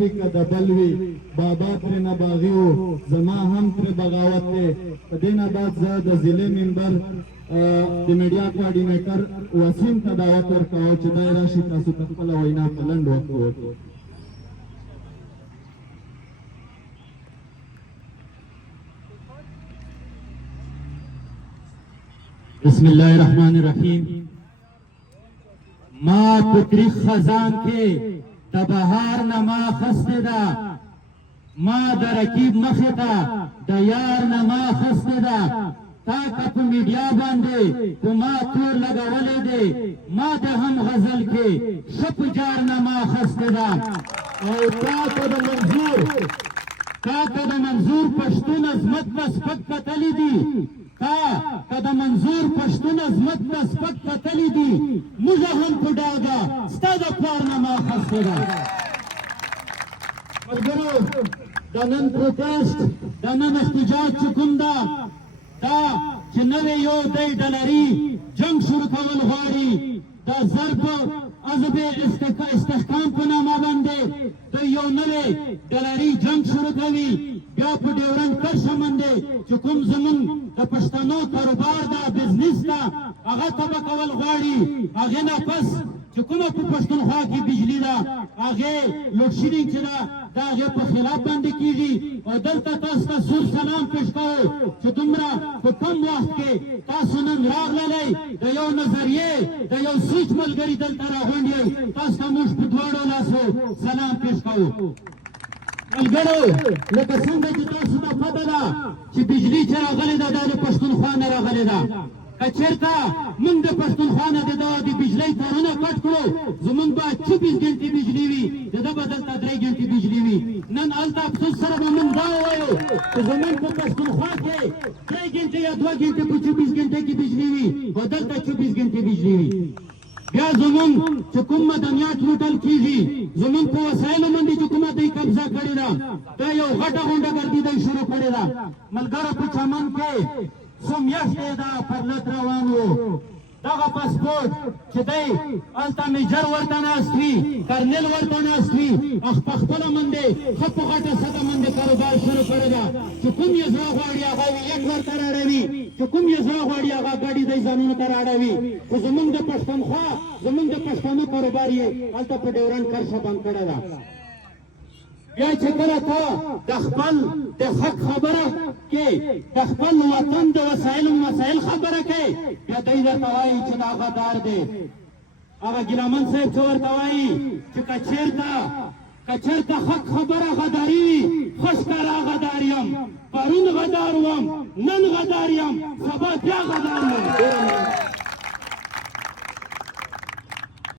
وی که د بل وي بابا ترېنه باغي و زما هم ترې بغاوت دی. په دې نه بعد زه د ضلع ممبر د میډیا کوارډینیټر وسیم ته دعوت ورکوم چې دی راشي تاسو ته خپله وینا په لنډ وخت وکړو. بسم الله الرحمن الرحیم. ما په تریخ خزان کې د بهار نه ما خسته ده، ما د رقیب مخې ته د یار نه ما خسته ده. تا که په میډیا باندې په ما تور لګولی دی، ما د هم غزل کې ښه په جار نه ما خسته ده. او تا که د منظور پښتون عظمت به سپک کتلی دي، تا که د منظور پښتون عظمت به سپک کتلی دي، موږ هم په ډاګه ستا د پلار نه ما خسته ده. ملګرو، د نن پروتیسټ د نن احتجاج چې کوم ده، دا چې نوی یو دی ډالري جنګ شروع کول غواړي، د ضرب عضب استحکام په نامه باندې د یو نوی ډالري جنګ شروع کوي. بیا په ډیورنډ کرښه باندې چې کوم زمونږ د پښتنو کاروبار ده، بزنس ده، هغه تباه کول غواړي. هغې نه پس چې کومه په پښتونخوا کې بجلي ده، هغې لوډ شیډینګ چې ده، د هغې په خلاف باندې کېږي. او دلته تاسو ته سور سلام پیش کوو چې دومره په کم وخت کې تاسو نن راغللی، د یو نظریې د یو سوچ ملګري دلته راغونډ یئ. تاسو ته موږ په دواړو لاسو سلام پیش کوو. ملګرو، لکه څنګه چې تاسو ته پته ده چې بجلي چې راغلې ده دا د پښتونخوا نه راغلې ده. که چېرته موږ د پښتونخوا نه د بجلۍ تارونه کټ کړو، زموږ به 24 ګنټې بجلي وي، د ده به دلته 3 ګنټې بجلي وي. نن هلته افسوس سره به موږ دا ووایو چې زموږ په پښتونخوا کې 3 ګنټې یا 2 ګنټې په 24 ګنټې کې بجلي وي، او دلته 24 ګنټې بجلي وي. بیا زموږ چې کوم مدنیات لوټل کېږي، زموږ په وسایلو باندې چې کومه دوی قبضه کړې ده، دا یو غټه غونډه ګردي دوی شروع کړې ده. ملګرو، په چمن کې څو میاشتې ده پرلت روان و. دغه پاسپورټ چې دی هلته میجر ورته ناست وي، کرنل ورته ناست وي، په خپله باندې ښه په غټه سطح باندې کاروبار شروع کړی ده. چې کوم یې زړه غواړي هغه ویک ورته راړوي، چې کوم یې زړه غواړي هغه ګاډي دی ځانونو ته راړوي. خو زموږ د پښتونخوا زموږ د پښتنو کاروبار یې هلته په ډیورنډ کرښه بند کړی ده. بیا چې کله ته د خپل د حق خبره کې، د خپل وطن د مسایل خبره کې، بیا دی درته وایي چې دا غدار دی. هغه ګیلامن صاحب چې ورته وایي چې که چېرته حق خبره غداري وي، ښه ښکاره غدار یم. پرون غدار وم، نن غدار یم، سبا بیا غدار یم.